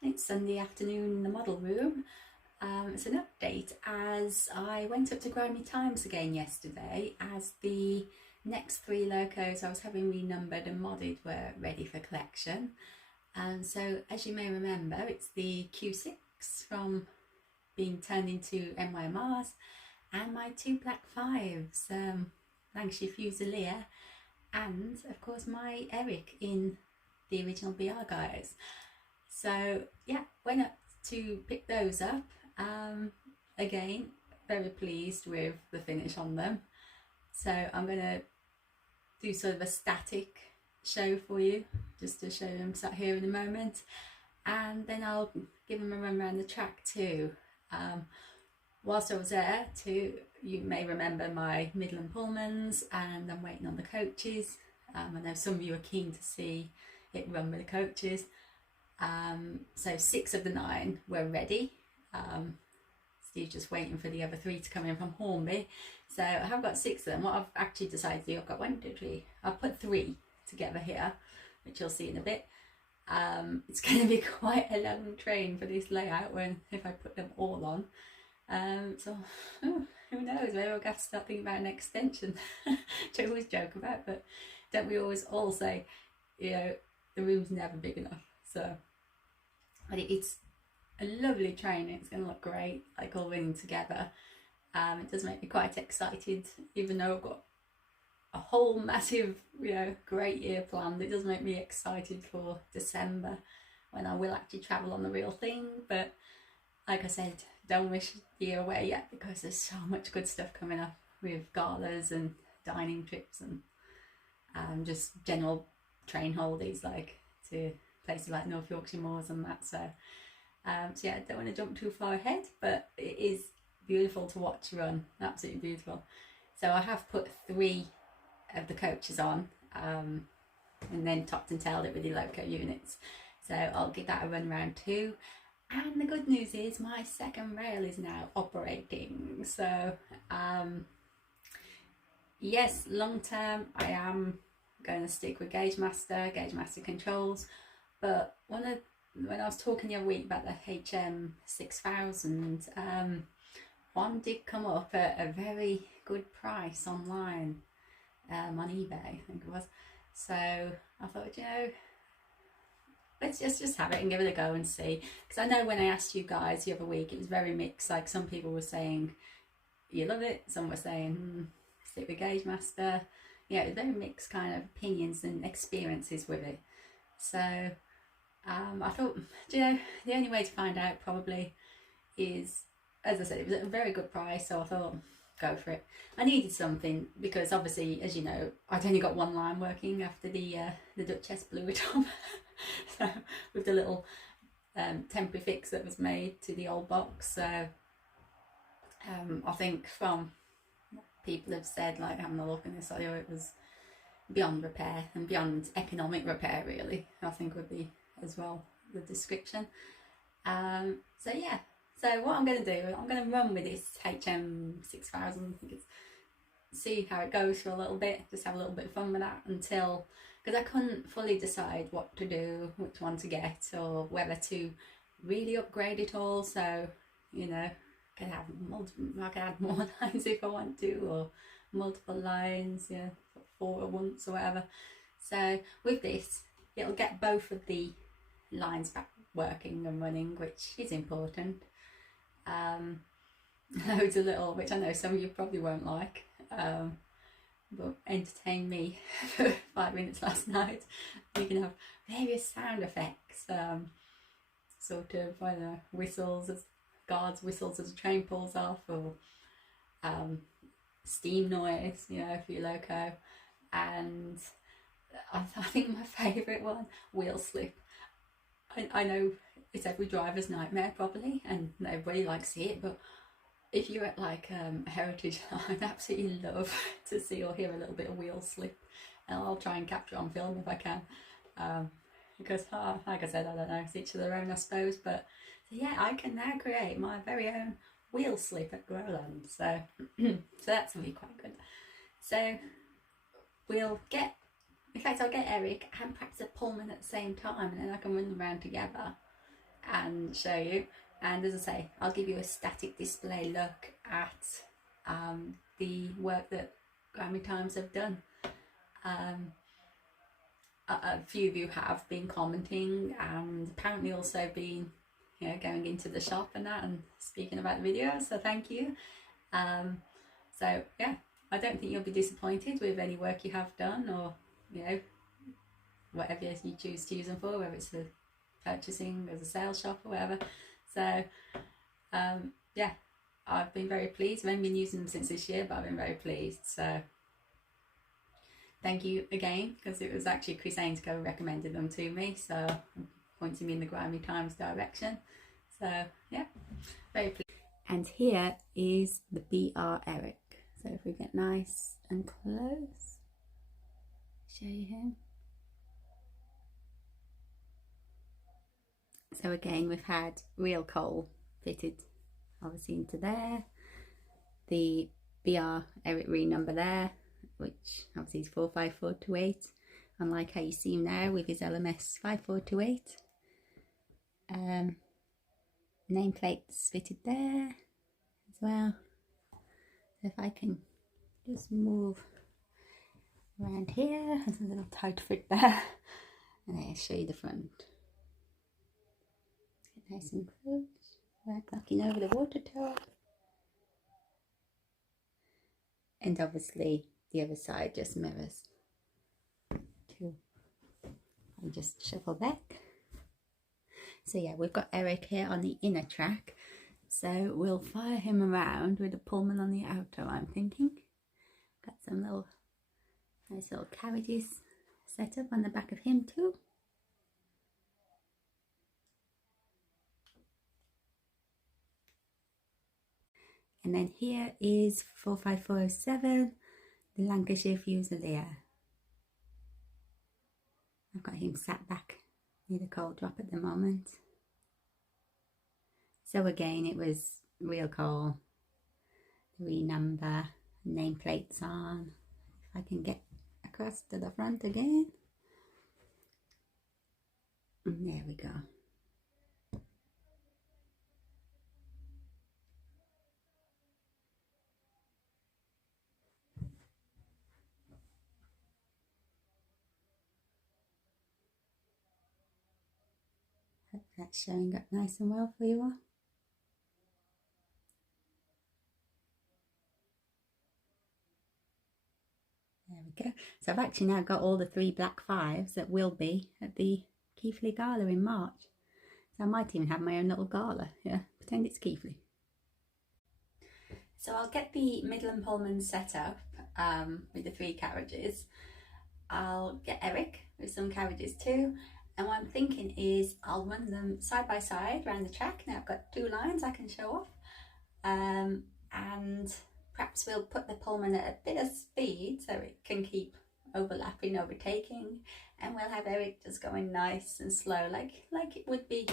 It's Sunday afternoon in the model room. It's an update as I went up to Grimy Times again yesterday as the next 3 locos I was having renumbered and modded were ready for collection. And so, as you may remember, it's the Q6 from being turned into NYMRs and my 2 black 5's, Lancashire Fusilier, and of course my Eric in the original BR guys. So yeah, went up to pick those up. Again, very pleased with the finish on them. So I'm going to do sort of a static show for you, just to show them sat here in a moment. And then I'll give them a run around the track too. Whilst I was there too, you may remember my Midland Pullmans, and I'm waiting on the coaches. I know some of you are keen to see it run with the coaches. So 6 of the 9 were ready. Steve's just waiting for the other 3 to come in from Hornby. So I have got 6 of them. What I've actually decided to do, I've got 1, 2, 3. I've put 3 together here, which you'll see in a bit. It's going to be quite a long train for this layout if I put them all on. So who knows, maybe I'll have to start thinking about an extension, which I always joke about, but don't we always all say, you know, the room's never big enough. So, but it's a lovely train. It's going to look great, like all running together. It does make me quite excited, even though I've got a whole massive, great year planned. It does make me excited for December, when I will actually travel on the real thing. But like I said, don't wish the year away yet, because there's so much good stuff coming up with galas and dining trips and just general train holidays, like to places like North Yorkshire Moors and that. So yeah, I don't want to jump too far ahead, but it is beautiful to watch run, absolutely beautiful. So I have put 3 of the coaches on, and then topped and tailed it with the loco units. So I'll give that a run around too. And the good news is my second rail is now operating. So yes, long term I am going to stick with Gauge Master controls. But when I was talking the other week about the HM6000, one did come up at a very good price online, on eBay, I think it was. So I thought, let's just have it and give it a go and see. Because I know when I asked you guys the other week, it was very mixed. Like, some people were saying you love it, some were saying stick with Gauge Master. Yeah, it was very mixed kind of opinions and experiences with it. So I thought, the only way to find out probably is, as I said, it was at a very good price, so I thought, go for it. I needed something, because obviously, as you know, I'd only got 1 line working after the Duchess blew it up. So with the little temporary fix that was made to the old box. So I think from what people have said, like having a look in this audio, it was beyond repair and beyond economic repair, really, I think would be as well the description. So yeah, so what I'm going to do, I'm going to run with this HM6000. I think it's, see how it goes for a little bit, just have a little bit of fun with that until, because I couldn't fully decide what to do, which one to get, or whether to really upgrade it all. So I could have I could add more lines if I want to, or multiple lines, 4 at once or whatever. So with this, it'll get both of the lines back working and running, which is important. Loads of little, which I know some of you probably won't like, but entertained me for 5 minutes last night. You can have various sound effects, sort of, I don't know, whistles as guards whistles as a train pulls off, or steam noise, for your loco. And I think my favourite one, wheel slip. I know it's every driver's nightmare probably, and everybody likes to see it, but if you're at like a heritage, I'd absolutely love to see or hear a little bit of wheel slip, and I'll try and capture it on film if I can, because like I said, I don't know, it's each of their own, I suppose. But so yeah, I can now create my very own wheel slip at Growland, so so that's going to be quite good. So we'll get, in fact I'll get Eric and perhaps a Pullman at the same time, and then I can run them around together. and show you. And as I say, I'll give you a static display look at the work that Grimy Times have done. A few of you have been commenting and apparently also been, you know, going into the shop and that and speaking about the video, so thank you. So yeah, I don't think you'll be disappointed with any work you have done, or you know, whatever you choose to use them for, whether it's for purchasing as a sales shop or whatever. So yeah, I've been very pleased. I haven't been using them since this year, but I've been very pleased. So thank you again, because it was actually Chris Ainscoe who recommended them to me, so pointing me in the Grimy Times direction. So yeah, very pleased. And here is the BR Eric. So if we get nice and close, show you him. So again, we've had real coal fitted obviously into there, the BR Eric renumber there, which obviously is 45428, unlike how you see him now with his LMS 5428. Nameplates fitted there as well. So if I can just move around here, there's a little tight fit there, and I'll show you the front. Get nice and close, knocking over the water tower. And obviously the other side just mirrors too. I'll just shuffle back. So yeah, we've got Eric here on the inner track, so we'll fire him around with a Pullman on the outer, I'm thinking. Got some nice little carriages set up on the back of him too. And then here is 45407, the Lancashire Fusilier. I've got him sat back near the coal drop at the moment. So again, it was real coal, the renumber, nameplates on. If I can get across to the front again. And there we go. Hope that's showing up nice and well for you all. There we go. So I've actually now got all the 3 black 5's that will be at the Keighley Gala in March. So I might even have my own little gala. Yeah, pretend it's Keighley. So I'll get the Midland Pullman set up with the 3 carriages. I'll get Eric with some carriages too. And what I'm thinking is I'll run them side by side around the track. Now I've got 2 lines I can show off. And perhaps we'll put the Pullman at a bit of speed so it can keep overlapping, overtaking. And we'll have Eric just going nice and slow, like it would be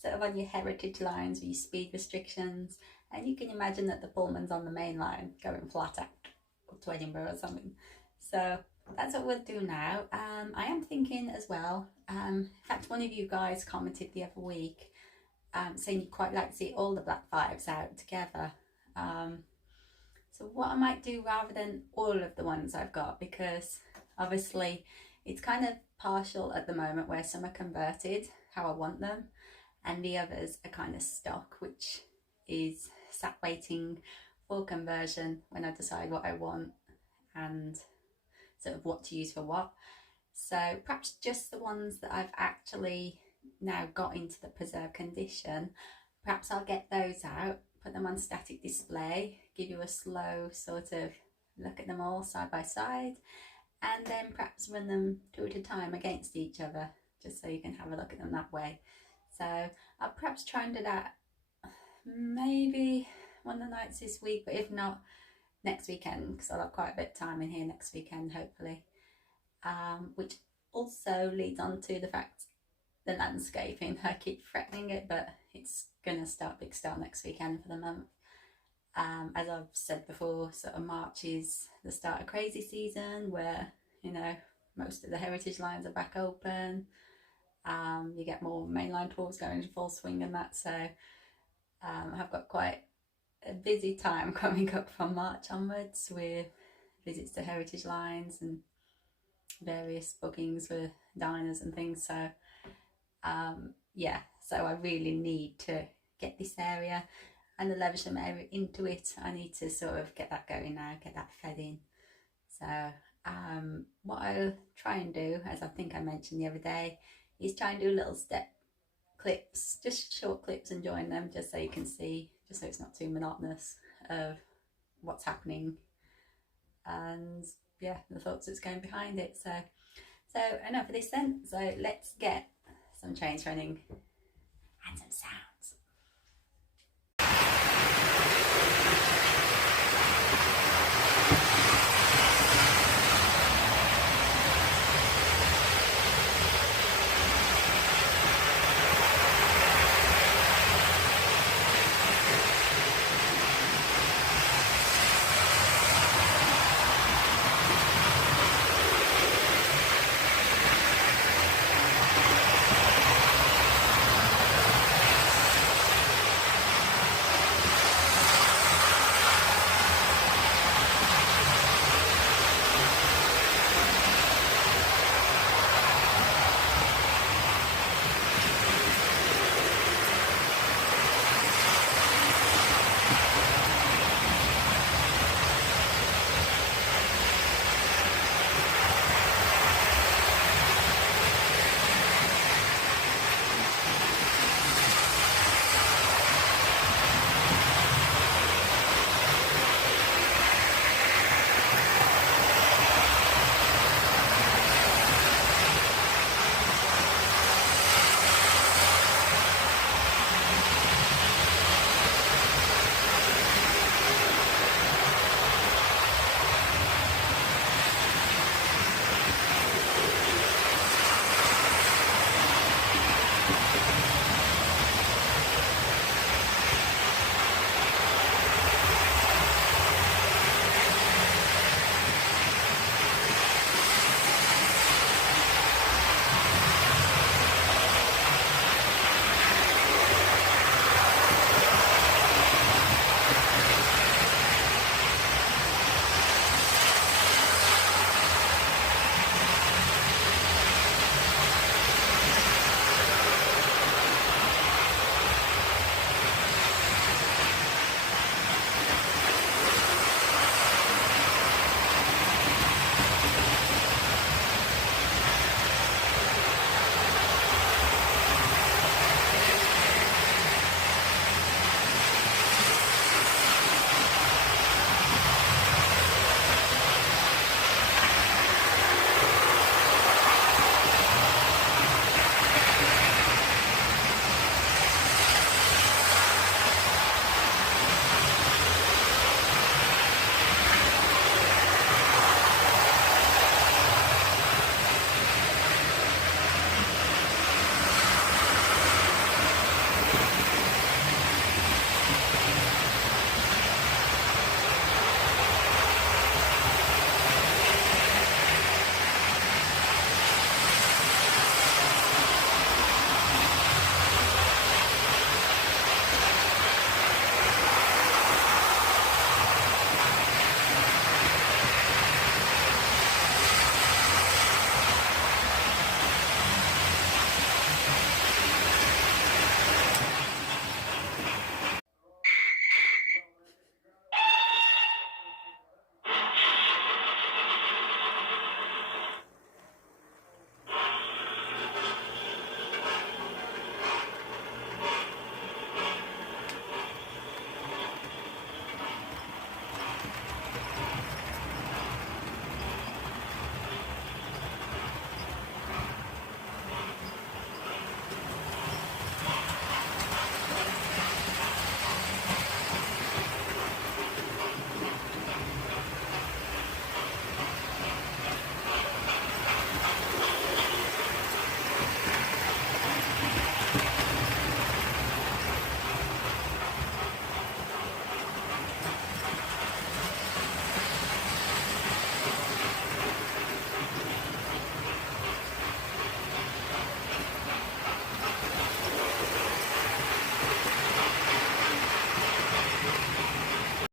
sort of on your heritage lines with your speed restrictions. And you can imagine that the Pullman's on the main line going flat out to Edinburgh or something. So that's what we'll do now. I am thinking as well, in fact one of you guys commented the other week saying you'd quite like to see all the black 5's out together. So what I might do, rather than all of the ones I've got, because obviously it's kind of partial at the moment where some are converted how I want them and the others are kind of stock, which is sat waiting for conversion when I decide what I want and sort of what to use for what. So perhaps just the ones that I've actually now got into the preserved condition, perhaps I'll get those out, put them on static display, give you a slow sort of look at them all side by side, and then perhaps run them 2 at a time against each other, just so you can have a look at them that way. So I'll perhaps try and do that maybe one of the nights this week, but if not, next weekend, because I'll have quite a bit of time in here next weekend, hopefully. Which also leads on to the fact the landscaping, I keep threatening it, but it's gonna big start next weekend for the month. As I've said before, sort of March is the start of crazy season, where, you know, most of the heritage lines are back open. You get more mainline tours going into full swing and that, so I've got quite a busy time coming up from March onwards with visits to heritage lines and various bookings with diners and things. So yeah, so I really need to get this area and the Levisham area into it. I need to sort of get that going now, get that fed in. So what I'll try and do, as I think I mentioned the other day, is try and do little step clips, just short clips, and join them just so you can see, just so it's not too monotonous of what's happening and yeah, the thoughts that's going behind it. So enough of this then. So let's get some trains running.